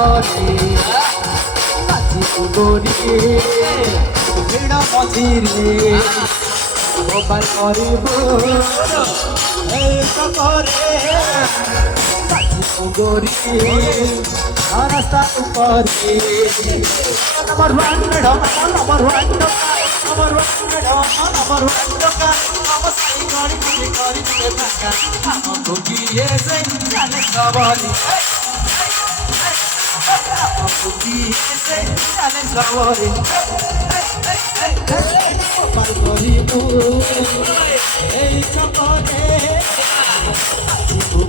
করে নাচি গরি ভিড় মঝিরে গোপাল করিব এই করে নাচি গরি রাস্তা উপরে আমার বান্ডা আমার বান্ডা আমার বান্ডা আমার বান্ডা আমার সাই গরি গরি থাকা আমার ভুগিয়ে যাই জানে সবাই জানে সবাই গোপাল করিব এই চকরে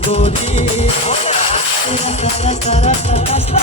গরি রাস্তা রাস্তা রাস্তা